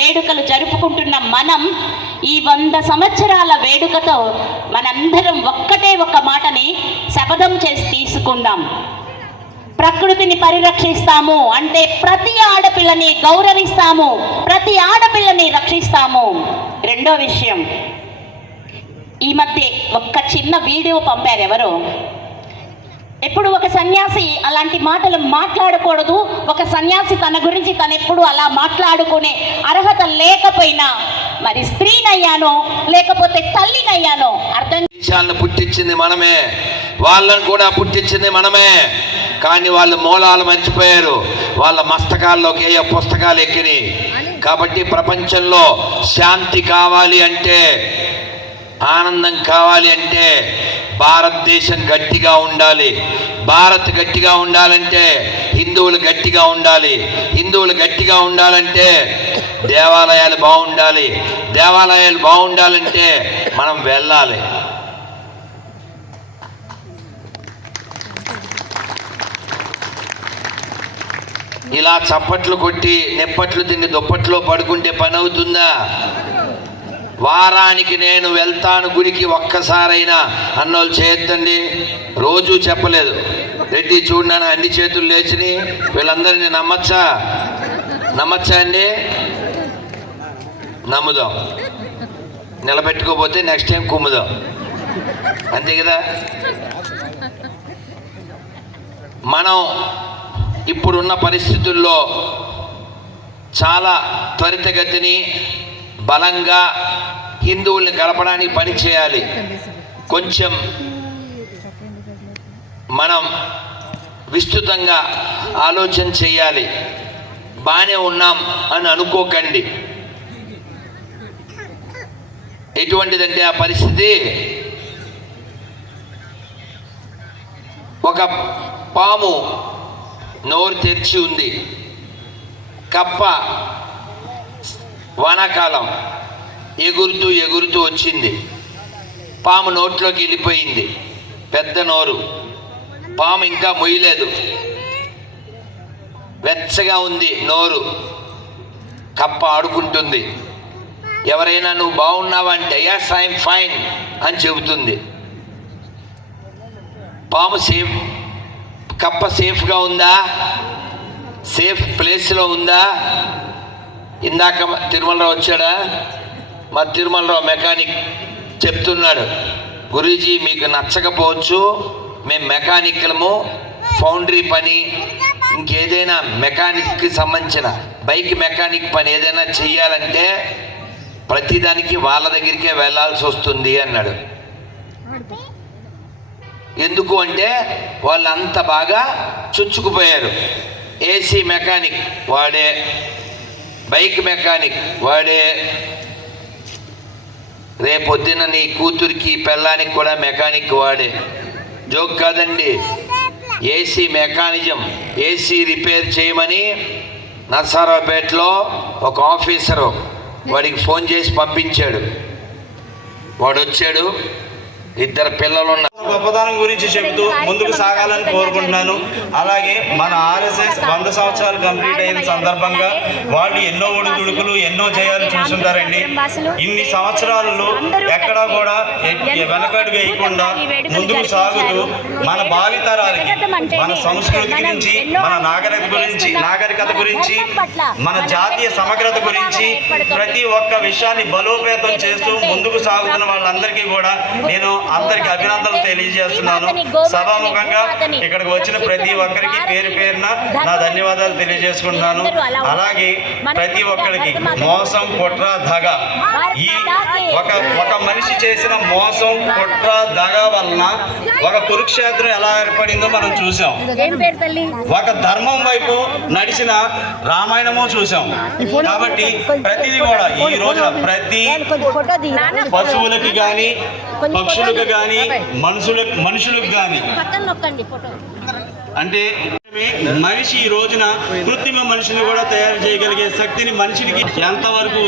వేడుకలు జరుపుకుంటున్న మనం ఈ 100 సంవత్సరాల వేడుకతో మనందరం ఒక్కటే ఒక్క మాటని శపథం చేసి తీసుకుందాం. ప్రకృతిని పరిరక్షిస్తాము అంటే ప్రతి ఆడపిల్లని గౌరవిస్తాము, ప్రతి ఆడపిల్లని రక్షిస్తాము. రెండో విషయం, ఈ మధ్య ఒక్క చిన్న వీడియో పంపారు ఎవరో. ఎప్పుడు ఒక సన్యాసి అలాంటి మాటలు మాట్లాడకూడదు, ఒక సన్యాసి తన గురించి తనెప్పుడు అలా మాట్లాడుకునే అర్హత లేకపోయినా మరి స్త్రీనయ్యానో లేకపోతే తల్లినయ్యానో అర్థం. దేశాలను పుట్టించింది మనమే, వాళ్ళని కూడా పుట్టించింది మనమే. కానీ వాళ్ళు మూలాలు మర్చిపోయారు, వాళ్ళ మస్తకాల్లోకి ఏ పుస్తకాలు ఎక్కినాయి. కాబట్టి ప్రపంచంలో శాంతి కావాలి అంటే, ఆనందం కావాలి అంటే భారతదేశం గట్టిగా ఉండాలి. భారత్ గట్టిగా ఉండాలంటే హిందువులు గట్టిగా ఉండాలి. హిందువులు గట్టిగా ఉండాలంటే దేవాలయాలు బాగుండాలి. దేవాలయాలు బాగుండాలంటే మనం వెళ్ళాలి. ఇలా చప్పట్లు కొట్టి నిప్పట్లు తిని దుప్పట్లో పడుకుంటే పని అవుతుందా? వారానికి నేను వెళ్తాను గుడికి ఒక్కసారైనా అన్నోళ్ళు చేయొద్దండి. రోజు చెప్పలేదు. రెడ్డి చూడని అన్ని చేతులు లేచినాయి. వీళ్ళందరినీ నమ్మచ్చా అండి? నమ్ముదాం. నిలబెట్టుకోపోతే నెక్స్ట్ టైం కుమ్ముదాం, అంతే కదా. మనం ఇప్పుడున్న పరిస్థితుల్లో చాలా త్వరితగతిని బలంగా హిందువుల్ని గడపడానికి పని చేయాలి. కొంచెం మనం విస్తృతంగా ఆలోచన చేయాలి. బాగానే ఉన్నాం అని అనుకోకండి. ఎటువంటిదంటే ఆ పరిస్థితి, ఒక పాము నోరు తెరిచి ఉంది, కప్ప వానాకాలం ఎగురుతూ ఎగురుతూ వచ్చింది, పాము నోట్లోకి వెళ్ళిపోయింది. పెద్ద నోరు, పాము ఇంకా మొయ్యలేదు, వెచ్చగా ఉంది నోరు. కప్ప ఆడుకుంటుంది. ఎవరైనా నువ్వు బాగున్నావా అంటే యస్ ఐఎమ్ ఫైన్ అని చెబుతుంది. పాము సేఫ్, కప్ప సేఫ్గా ఉందా? సేఫ్ ప్లేస్లో ఉందా? ఇందాక తిరుమలరావు వచ్చాడా? మా తిరుమలరావు మెకానిక్ చెప్తున్నాడు, గురూజీ మీకు నచ్చకపోవచ్చు, మేము మెకానిక్లము, ఫౌండరీ పని ఇంకేదైనా మెకానిక్కి సంబంధించిన బైక్ మెకానిక్ పని ఏదైనా చెయ్యాలంటే ప్రతిదానికి వాళ్ళ దగ్గరికే వెళ్ళాల్సి వస్తుంది అన్నాడు. ఎందుకు అంటే వాళ్ళు అంత బాగా చుచ్చుకుపోయారు. ఏసీ మెకానిక్ వాడే, బైక్ మెకానిక్ వాడే, రేపొద్దున నీ కూతురికి పెళ్ళానికి కూడా మెకానిక్ వాడే. జోక్ కాదండి. ఏసీ మెకానిజం, ఏసీ రిపేర్ చేయమని నర్సారావుపేటలో ఒక ఆఫీసరు వాడికి ఫోన్ చేసి పంపించాడు. వాడు వచ్చాడు, 2 పిల్లలు ఉన్నారు. గొప్పతనం గురించి చెబుతూ ముందుకు సాగాలని కోరుకుంటున్నాను. అలాగే మన ఆర్ఎస్ఎస్ 100 సంవత్సరాలు కంప్లీట్ అయిన సందర్భంగా వాళ్ళు ఎన్నో ఒడిదుడుకులు, ఎన్నో జయాలు చూస్తుంటారండి. ఇన్ని సంవత్సరాలలో ఎక్కడా కూడా వెనకడుగు వేయకుండా ముందుకు సాగుతూ మన భావితరాలకి మన సంస్కృతి గురించి, మన నాగరికత గురించి, మన జాతీయ సమగ్రత గురించి ప్రతి ఒక్క విషయాన్ని బలోపేతం చేస్తూ ముందుకు సాగుతున్న వాళ్ళందరికీ కూడా నేను అందరికీ అభినందనలు తెలియజేస్తున్నాను. సభాముఖంగా ఇక్కడికి వచ్చిన ప్రతి ఒక్కరికి పేరు పేరున నా ధన్యవాదాలు తెలియజేసుకుంటున్నాను. అలాగే ప్రతి ఒక్కరికి మోసం, కుట్ర, దగ, ఈ ఒక మనిషి చేసిన మోసం, కుట్ర, దగ వలన ఒక కురుక్షేత్రం ఎలా ఏర్పడిందో మనం చూసాం. ఒక ధర్మం వైపు నడిచిన రామాయణము చూసాం. కాబట్టి ప్రతిదీ కూడా ఈ రోజున ప్రతి పశువులకి కానీ, పక్షులకు కానీ, మనుషులకు కానీ, అంటే మనిషి ఈ రోజున కృత్రిమ మనిషిని కూడా తయారు చేయగలిగే శక్తిని మనిషికి ఎంతవరకు